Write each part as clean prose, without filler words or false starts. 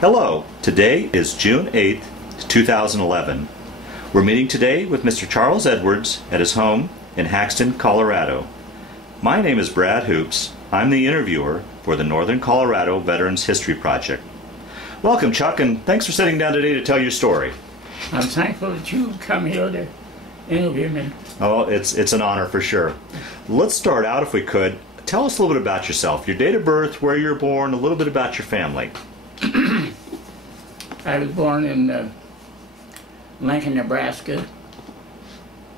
Hello, today is June 8th, 2011. We're meeting today with Mr. Charles Edwards at his home in Haxton, Colorado. My name is Brad Hoops. I'm the interviewer for the Northern Colorado Veterans History Project. Welcome, Chuck, and thanks for sitting down today to tell your story. I'm thankful that you come here to interview me. Oh, it's an honor for sure. Let's start out, if we could. Tell us a little bit about yourself, your date of birth, where you were born, a little bit about your family. I was born in Lincoln, Nebraska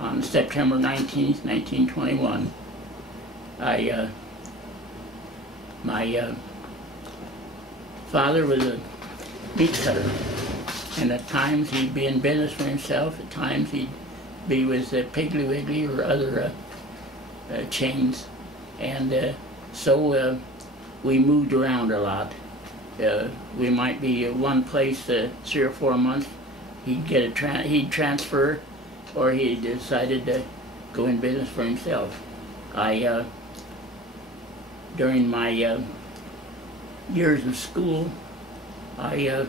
on September 19th, 1921. My father was a meat cutter, and at times he'd be in business for himself, at times he'd be with Piggly Wiggly or other chains, and so we moved around a lot. We might be at one place 3 or 4 months. He'd get he'd transfer, or he decided to go in business for himself. During my years of school, I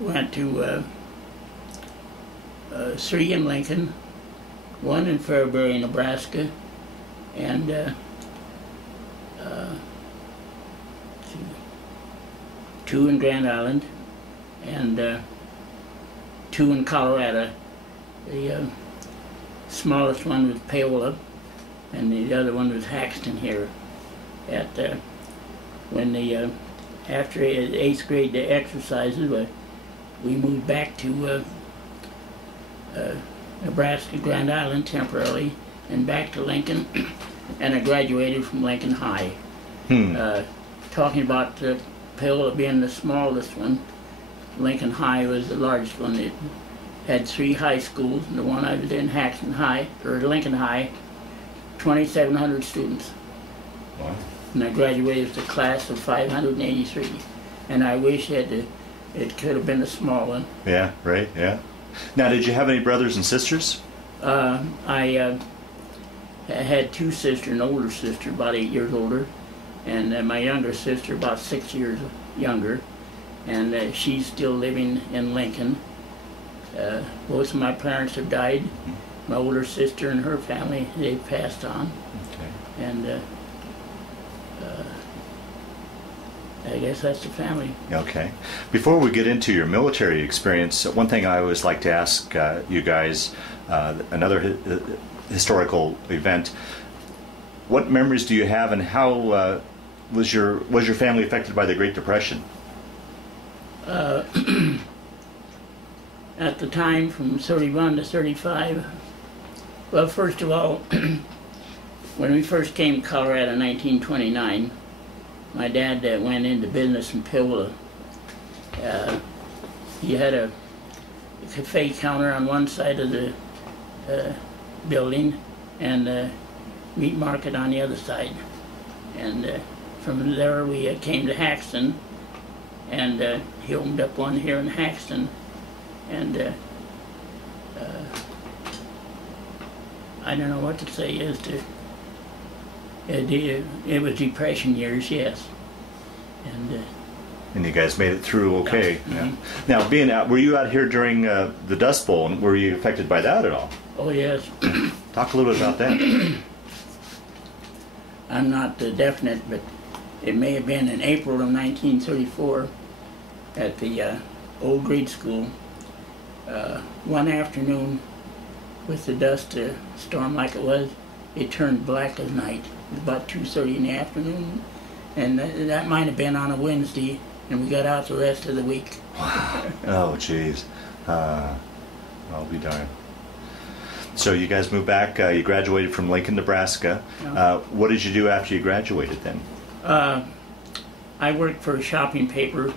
went to 3 in Lincoln, 1 in Fairbury, Nebraska, and 2 in Grand Island, and 2 in Colorado. The smallest one was Paola, and the other one was Haxton here. When after 8th grade exercises, we moved back to Nebraska, Grand Island temporarily, and back to Lincoln, and I graduated from Lincoln High. Talking about Paola being the smallest one, Lincoln High was the largest one. It had 3 high schools, and the one I was in, Haxton High, or Lincoln High, 2,700 students. Wow. And I graduated with a class of 583. And I wish it could have been a small one. Yeah, right, yeah. Now, did you have any brothers and sisters? I had 2 sisters, an older sister, about 8 years older, and my younger sister, about 6 years younger, and she's still living in Lincoln. Both of my parents have died. My older sister and her family, they've passed on. Okay. And I guess that's the family. Okay. Before we get into your military experience, one thing I always like to ask you guys, another historical event, what memories do you have, and how was your family affected by the Great Depression? At the time, from 31 to 35, well, first of all, when we first came to Colorado in 1929, my dad went into business in Paola. He had a cafe counter on one side of the building and a meat market on the other side. And from there we came to Haxton, and he opened up one here in Haxton. And I don't know what to say as to it was Depression years, yes. And you guys made it through okay. Yeah. Yeah. Now, being out, were you out here during the Dust Bowl, and were you affected by that at all? Oh, yes. Talk a little bit about that. I'm not definite, but it may have been in April of 1934 at the old grade school. One afternoon, with the dust storm like it was, it turned black as night. It was about 2:30 in the afternoon, and that might have been on a Wednesday, and we got out the rest of the week. Wow. Oh, jeez. I'll be darned. So you guys moved back, you graduated from Lincoln, Nebraska. Yeah. What did you do after you graduated then? I worked for a shopping paper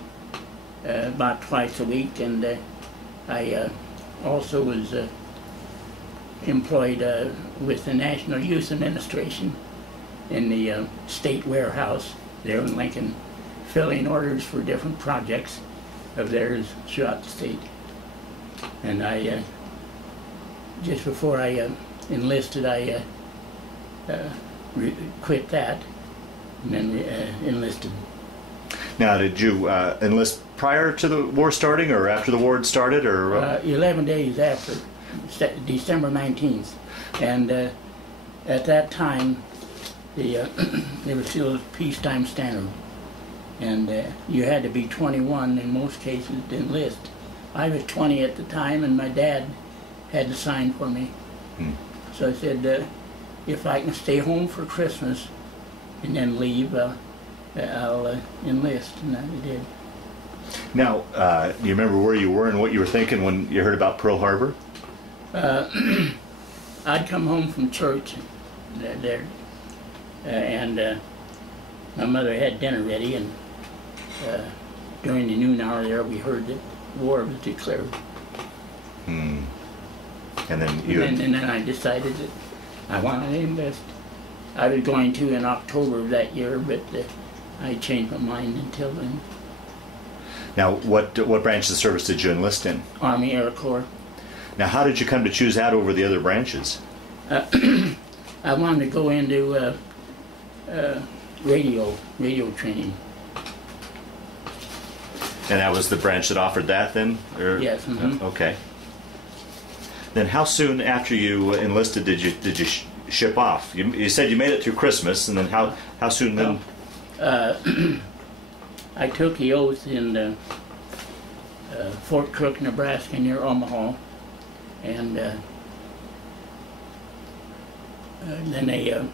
about twice a week, and I also was employed with the National Youth Administration in the state warehouse there in Lincoln, filling orders for different projects of theirs throughout the state. And I, just before I enlisted, I quit that and then enlisted. Now, did you enlist prior to the war starting, or after the war had started, or? 11 days after, December 19th. And at that time, they were still peacetime standard. And you had to be 21 in most cases to enlist. I was 20 at the time, and my dad had to sign for me. So I said, if I can stay home for Christmas and then leave, I'll enlist, and I did. Now, do you remember where you were and what you were thinking when you heard about Pearl Harbor? I'd come home from church there, and my mother had dinner ready, and during the noon hour there, we heard that war was declared. And then you... And then I decided that I wanted to enlist. I was going to in October of that year, but I changed my mind until then. Now, what branch of the service did you enlist in? Army Air Corps. Now, how did you come to choose that over the other branches? I wanted to go into radio training. And that was the branch that offered that then? Or? Yes. Mm-hmm. Okay. Then how soon after you enlisted did you ship off? You said you made it through Christmas, and then how soon then? I took the oath in Fort Crook, Nebraska, near Omaha, and then they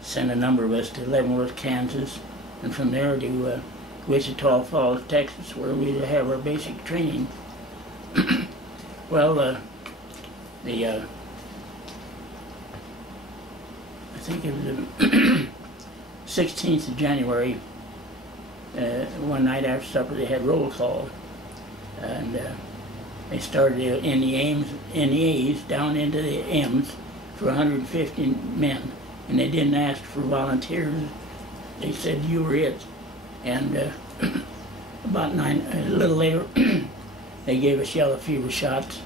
sent a number of us to Leavenworth, Kansas, and from there to Wichita Falls, Texas, where we have our basic training. Well, I think it was the 16th of January, one night after supper they had roll call, and they started in the A's down into the M's for 150 men, and they didn't ask for volunteers. They said you were it, and about a little later, they gave us yellow fever shots.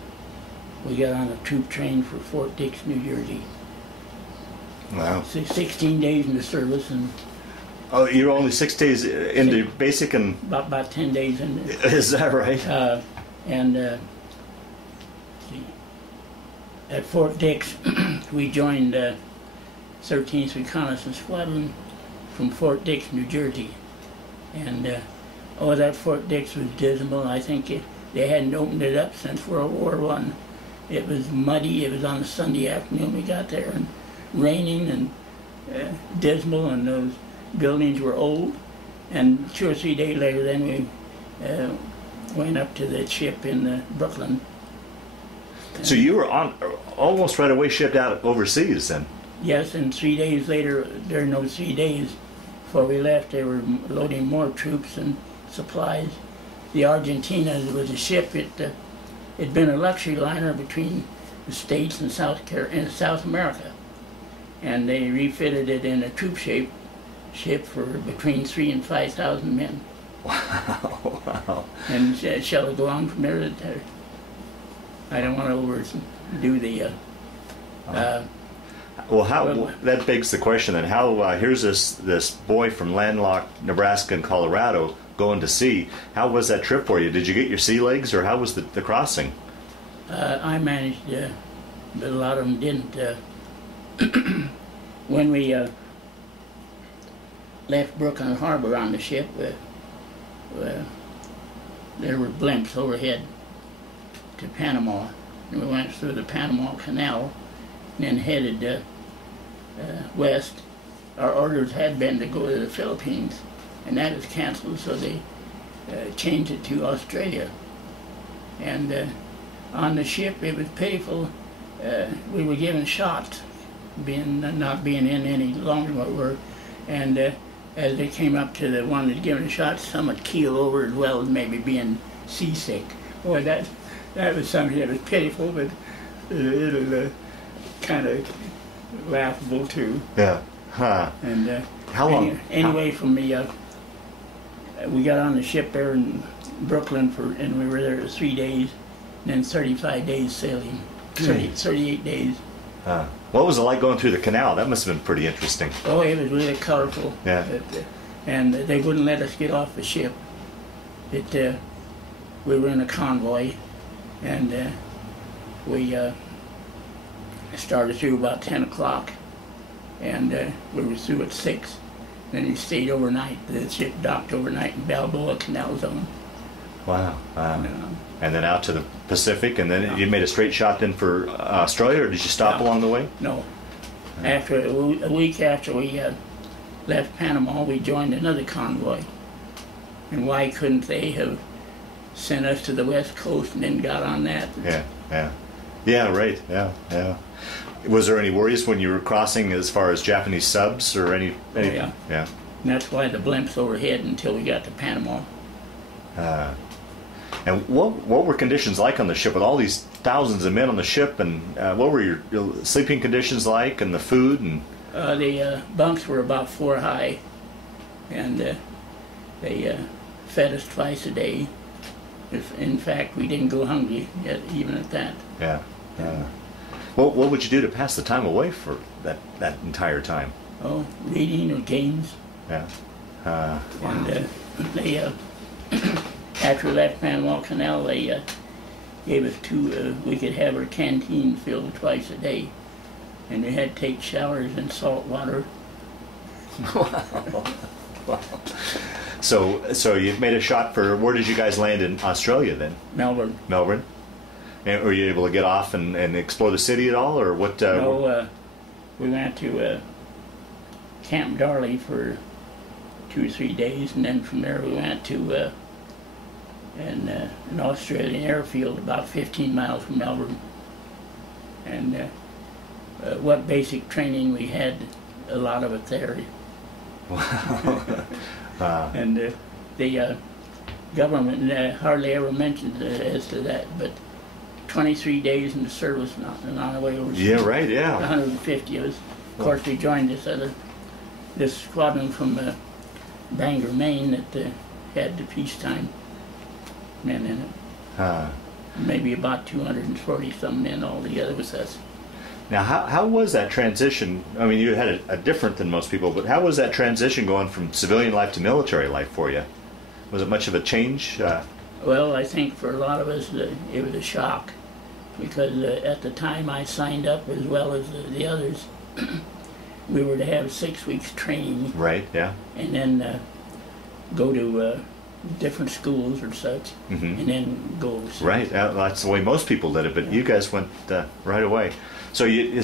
We got on a troop train for Fort Dix, New Jersey. Wow. 16 days in the service, and oh, you're only 6 days into basic, and about 10 days in. Is that right? See, at Fort Dix, we joined 13th Reconnaissance Squadron from Fort Dix, New Jersey, and that Fort Dix was dismal. I think they hadn't opened it up since World War I. It was muddy. It was on a Sunday afternoon we got there, and raining and dismal, and those buildings were old. And 2 or 3 days later, then we went up to the ship in Brooklyn. So you were on almost right away shipped out overseas then? Yes, and 3 days later, during those 3 days before we left, they were loading more troops and supplies. The Argentina was a ship. It'd been a luxury liner between the States and South America, and they refitted it in a troop ship for between 3,000 and 5,000 men. Wow! And shall it go on from there? I don't want to overdo the. That begs the question then. How here's this boy from landlocked Nebraska and Colorado going to sea. How was that trip for you? Did you get your sea legs, or how was the crossing? I managed, but a lot of them didn't. When we left Brooklyn Harbor on the ship, there were blimps overhead to Panama. And we went through the Panama Canal and then headed west. Our orders had been to go to the Philippines, and that was canceled, so they changed it to Australia. And on the ship, it was pitiful. We were given shots, not being in any longer what we were. And as they came up to the one that given a shot, some would keel over as well as maybe being seasick. Boy, that was something that was pitiful, but it was kind of laughable too. Yeah. Huh. And how long? Anyway, from the we got on the ship there in Brooklyn and we were there 3 days, and then 35 days sailing, 38 days. What was it like going through the canal? That must have been pretty interesting. Oh, it was really colorful. Yeah. and they wouldn't let us get off the ship. We were in a convoy, and we started through about 10 o'clock, and we were through at 6. Then we stayed overnight. The ship docked overnight in Balboa Canal Zone. Wow. And then out to the Pacific, and then you made a straight shot then for Australia, or did you stop along the way? No. After a week after we left Panama, we joined another convoy. And why couldn't they have sent us to the West Coast and then got on that? Yeah, right. Yeah. Was there any worries when you were crossing as far as Japanese subs or any? Yeah. Yeah. And that's why the blimps overhead until we got to Panama. And what were conditions like on the ship with all these thousands of men on the ship, and what were your sleeping conditions like, and the food and? The bunks were about 4 high, and they fed us twice a day. In fact, we didn't go hungry even at that. Yeah. What would you do to pass the time away for that entire time? Oh, reading or games. Yeah. And they, after we left Panama Canal, they gave us we could have our canteen filled twice a day. And we had to take showers in salt water. Wow. So you made a shot for, where did you guys land in Australia then? Melbourne. Melbourne? And were you able to get off and explore the city at all, or what? No, we went to Camp Darley for 2 or 3 days, and then from there we went to an Australian airfield about 15 miles from Melbourne. And what basic training we had, a lot of it there. Wow. And the government hardly ever mentioned as to that, but 23 days in the service on our way overseas. Yeah, right, yeah. 150 of us. Of course, we joined this squadron from Bangor, Maine that had the peacetime men in it. Maybe about 240-some men altogether with us. Now, how was that transition? I mean, you had a different than most people, but how was that transition going from civilian life to military life for you? Was it much of a change? Well, I think for a lot of us it was a shock, because at the time I signed up, as well as the others, we were to have 6 weeks training. Right, yeah. And then go to different schools or such, and then go. Right, that's the way most people did it, but you guys went right away. So you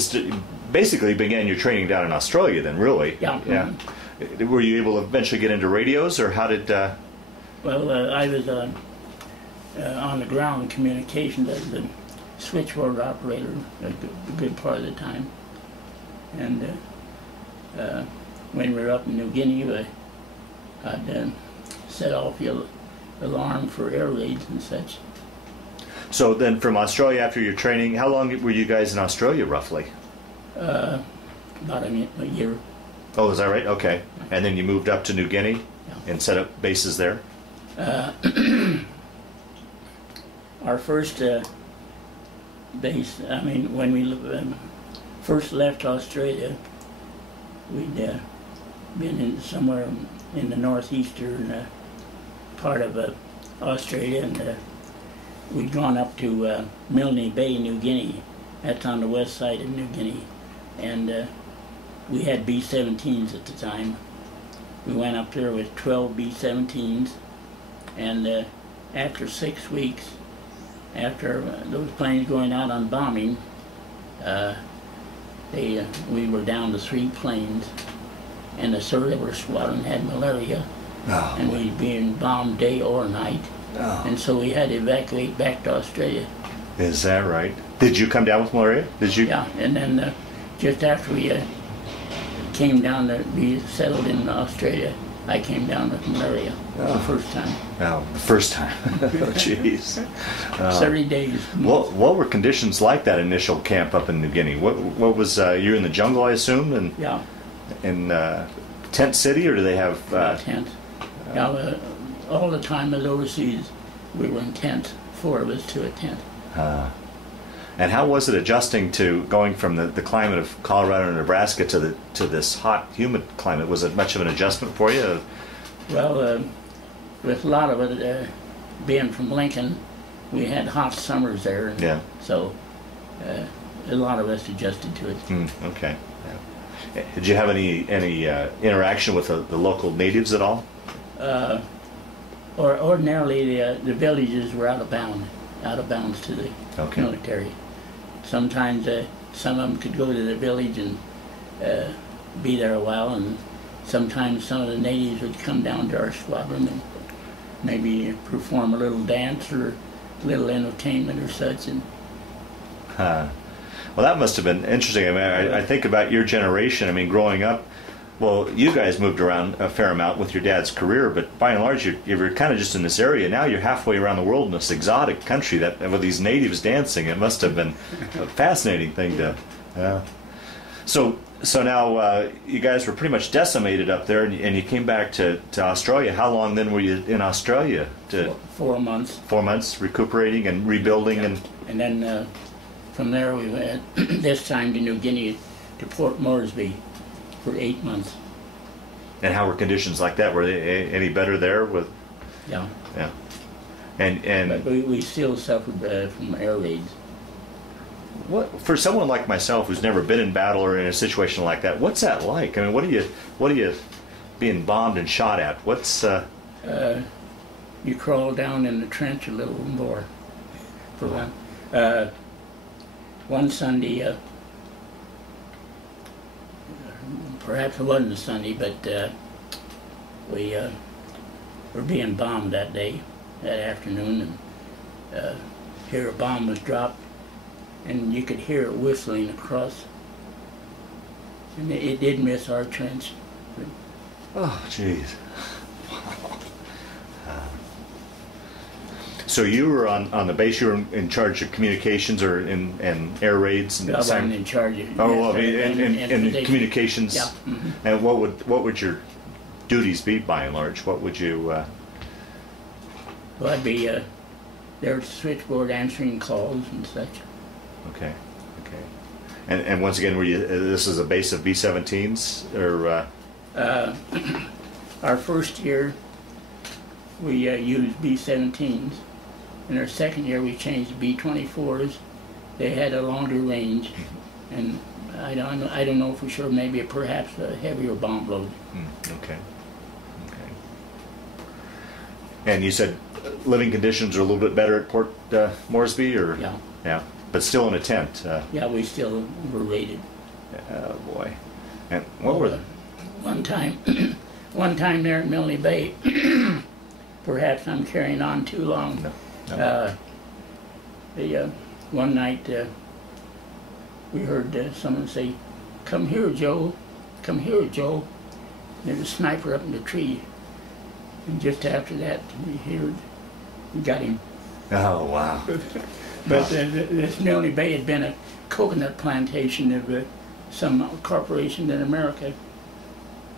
basically began your training down in Australia then, really? Yeah. Yeah. Were you able to eventually get into radios, or how did... Well, I was on the ground communications as a switchboard operator a good part of the time. And when we were up in New Guinea, I'd set off the alarm for air raids and such. So then from Australia, after your training, how long were you guys in Australia, roughly? About a year. Oh, is that right? Okay. And then you moved up to New Guinea and set up bases there? Our first base, I mean, when we first left Australia, we'd been in somewhere in the northeastern part of Australia, and we'd gone up to Milne Bay, New Guinea. That's on the west side of New Guinea. And we had B-17s at the time. We went up there with 12 B-17s, and after 6 weeks, after those planes going out on bombing, we were down to 3 planes, and the Survivor Squadron had malaria, and we'd been bombed day or night, and so we had to evacuate back to Australia. Is that right? Did you come down with malaria? Did you? Yeah, and then just after we came down to be settled in Australia, I came down with malaria the first time. Oh, the first time. Oh, jeez. 30 days. What were conditions like that initial camp up in New Guinea? What was, you were in the jungle, I assume? And, yeah. In tent city, or do they have... tent. Yeah, all the time as overseas, we were in tent. 4 of us to a tent. And how was it adjusting to going from the climate of Colorado and Nebraska to this hot, humid climate? Was it much of an adjustment for you? Well, with a lot of it being from Lincoln, we had hot summers there. Yeah. So a lot of us adjusted to it. Okay. Yeah. Did you have any interaction with the local natives at all? Or ordinarily, the villages were out of bounds to the military. Sometimes some of them could go to the village and be there a while, and sometimes some of the natives would come down to our squadron and maybe perform a little dance or a little entertainment or such. And well, that must have been interesting. I mean, I think about your generation. I mean, growing up, well, you guys moved around a fair amount with your dad's career, but by and large, you were kind of just in this area. Now you're halfway around the world in this exotic country that with these natives dancing. It must have been a fascinating thing to. So now you guys were pretty much decimated up there, and you came back to Australia. How long then were you in Australia? 4 months. 4 months, recuperating and rebuilding, yeah. And then from there we went this time to New Guinea, to Port Moresby for 8 months. And how were conditions like that? Were they any better there? Yeah. And but we still suffered from air raids. What, for someone like myself who's never been in battle or in a situation like that, what's that like? I mean, what are you being bombed and shot at? What's you crawl down in the trench a little more. For one Sunday, perhaps it wasn't a Sunday, but we were being bombed that day, that afternoon, and here a bomb was dropped, and you could hear it whistling across, and it did miss our trench. Oh, jeez. So you were on the base. You were in charge of communications or in air raids. And I wasn't in charge of. Oh, yes, in communications. Yeah. Mm-hmm. And what would your duties be by and large? What would you? Well, I'd be there at the switchboard answering calls and such. Okay. And once again, were you? This is a base of B-17s or? Our first year, we used B-17s. In our second year, we changed to B-24s. They had a longer range, and I don't know for sure. Maybe perhaps a heavier bomb load. Okay. And you said living conditions are a little bit better at Port Moresby, or yeah, but still in a tent. Yeah, we still were raided. Oh boy! And what were the? One time there at Milne Bay. Perhaps I'm carrying on too long. No. One night we heard someone say, "Come here, Joe. Come here, Joe." And there's a sniper up in the tree. And just after that, we got him. Oh, wow. But this Milne Bay had been a coconut plantation of some corporation in America.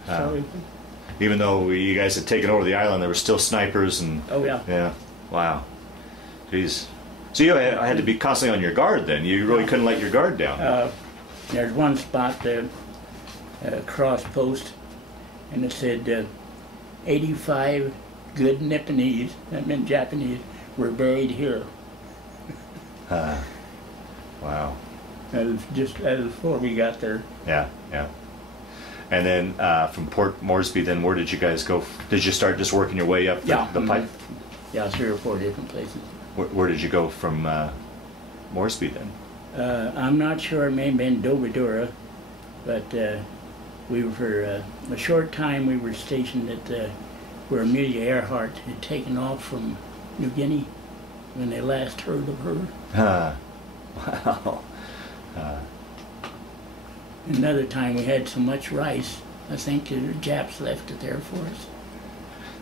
So even though you guys had taken over the island, there were still snipers and... Oh, yeah. Yeah. Wow. Jeez. So you had to be constantly on your guard then. You really couldn't let your guard down. There's one spot, cross post, and it said 85 good Nipponese, that meant Japanese, were buried here. Wow. That was before we got there. Yeah. And then from Port Moresby, then where did you guys go? Did you start just working your way up the pipe? Yeah, 3 or 4 different places. Where did you go from Moresby then? I'm not sure. It may have been Dobadura, but we were for a short time. We were stationed at where Amelia Earhart had taken off from New Guinea when they last heard of her. Wow. Another time we had so much rice, I think the Japs left it there for us.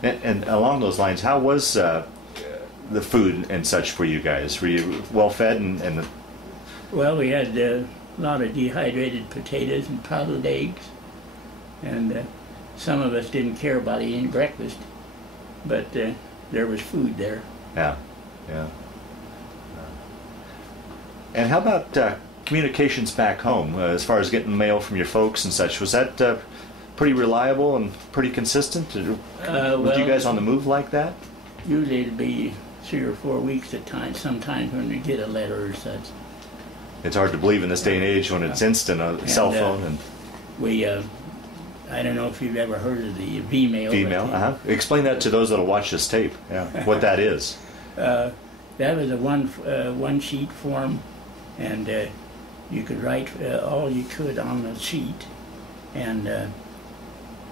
And along those lines, how was the food and such for you guys? Were you well fed and Well, we had a lot of dehydrated potatoes and powdered eggs, and some of us didn't care about eating breakfast, but there was food there. Yeah. And how about communications back home, as far as getting mail from your folks and such? Was that pretty reliable and pretty consistent? Were you guys on the move like that? Usually it'd be 3 or 4 weeks at times, sometimes when we get a letter or such. It's hard to believe in this day and age when it's instant, a cell phone. And we, I don't know if you've ever heard of the V-mail. V-mail, Explain that to those that'll watch this tape, what that is. That was a one-sheet form, and you could write all you could on the sheet, and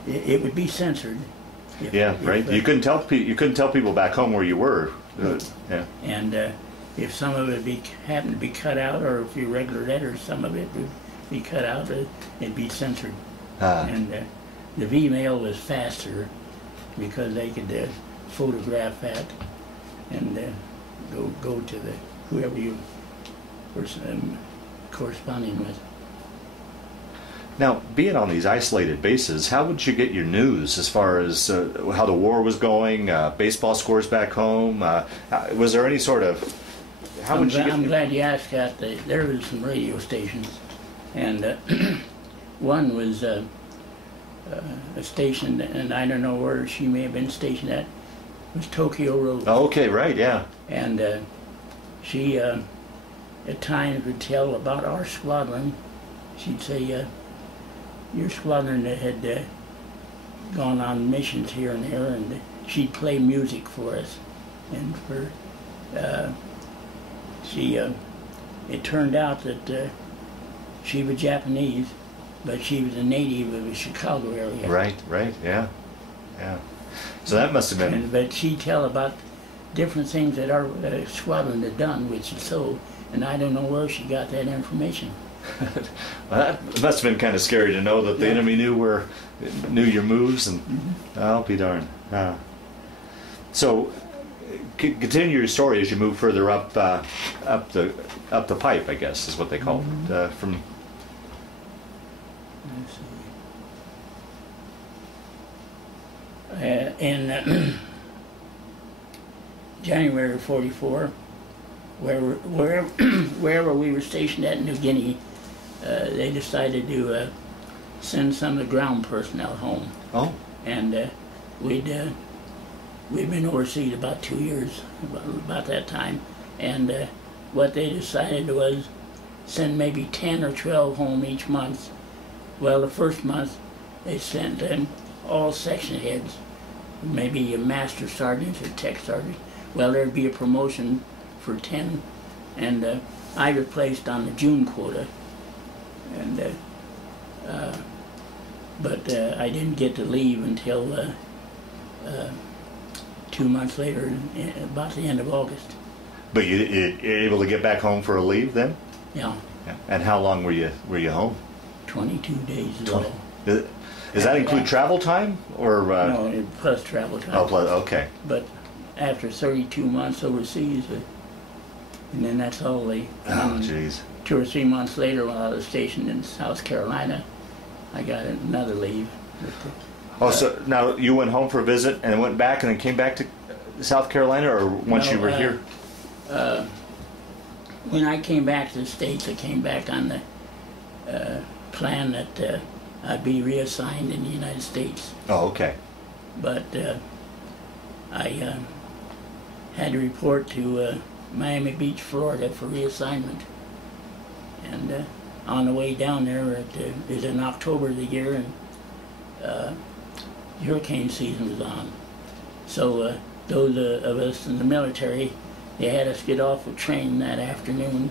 it would be censored. Right. You couldn't tell people back home where you were. And if some of it happened to be cut out, or if your regular letters, some of it would be cut out, it'd be censored. And the V-mail was faster because they could photograph that and go to whoever you were corresponding with. Now, being on these isolated bases, how would you get your news as far as how the war was going, baseball scores back home? Was there any sort of... I'm glad you asked that. There was some radio stations, and one was a station, and I don't know where she may have been stationed at. It was Tokyo Road. Oh, okay, right, yeah. And she at times would tell about our squadron. She'd say, your squadron that had gone on missions here and there, and she'd play music for us. And it turned out that she was Japanese, but she was a native of the Chicago area. Right, yeah. So that must have been... But she'd tell about different things that our squadron had done, which is so, and I don't know where she got that information. Well, that must have been kind of scary to know that the enemy knew your moves, and I'll be darned. So continue your story as you move further up the pipe, I guess is what they call it. From in January of '44, wherever we were stationed at in New Guinea, they decided to send some of the ground personnel home. Oh. And we'd been overseas about 2 years, about that time, and what they decided was send maybe 10 or 12 home each month. Well, the first month they sent all section heads, maybe a master sergeant or tech sergeant. Well, there'd be a promotion for 10, and I was placed on the June quota, and but I didn't get to leave until 2 months later, about the end of August. But you're able to get back home for a leave then? Yeah. And how long were you home? 22 days. Does that include travel time, or? No, plus travel time. Oh, plus, okay. But after 32 months overseas, and then that's all they... Oh, jeez. 2 or 3 months later, when I was stationed in South Carolina, I got another leave. So now you went home for a visit and went back and then came back to South Carolina, or once you were here? When I came back to the States, I came back on the plan that I'd be reassigned in the United States. Oh, okay. But I had to report to Miami Beach, Florida for reassignment. And on the way down there, it was in October of the year, and hurricane season was on. So those of us in the military, they had us get off a train that afternoon,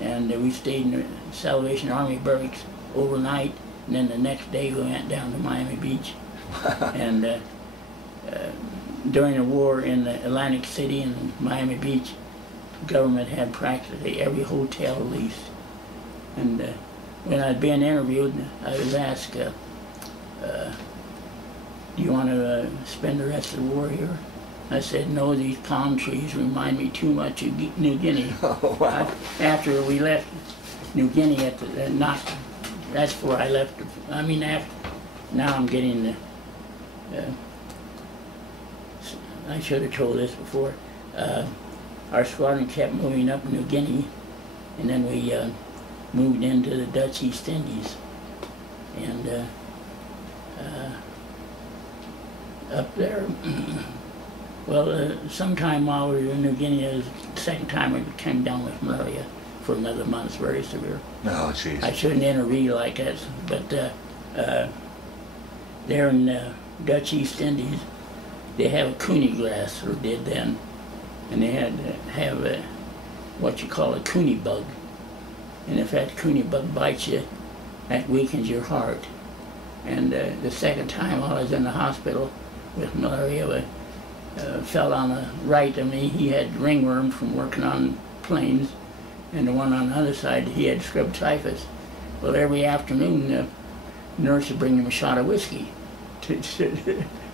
and we stayed in the Salvation Army barracks overnight, and then the next day we went down to Miami Beach. And during the war in the Atlantic City and Miami Beach, the government had practically every hotel leased. And when I'd been interviewed, I was asked, do you want to spend the rest of the war here? I said, no, these palm trees remind me too much of New Guinea. Oh, wow. After we left New Guinea, that's where I left. I mean, now I'm getting I should have told this before. Our squadron kept moving up New Guinea, and then we moved into the Dutch East Indies, and up there. Well, sometime while we were in New Guinea, the second time we came down with malaria for another month, very severe. Oh, jeez. I shouldn't intervene like that, but there in the Dutch East Indies, they have a coonie glass, or did then, and they had to have what you call a coonie bug. And if that coonie bug bites you, that weakens your heart. And the second time while I was in the hospital with malaria, fell on the right of me. He had ringworm from working on planes, and the one on the other side, he had scrub typhus. Well, every afternoon, the nurse would bring him a shot of whiskey to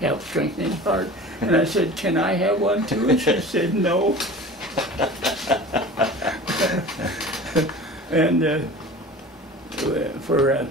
help strengthen his heart. And I said, "Can I have one too?" And she said, "No." And for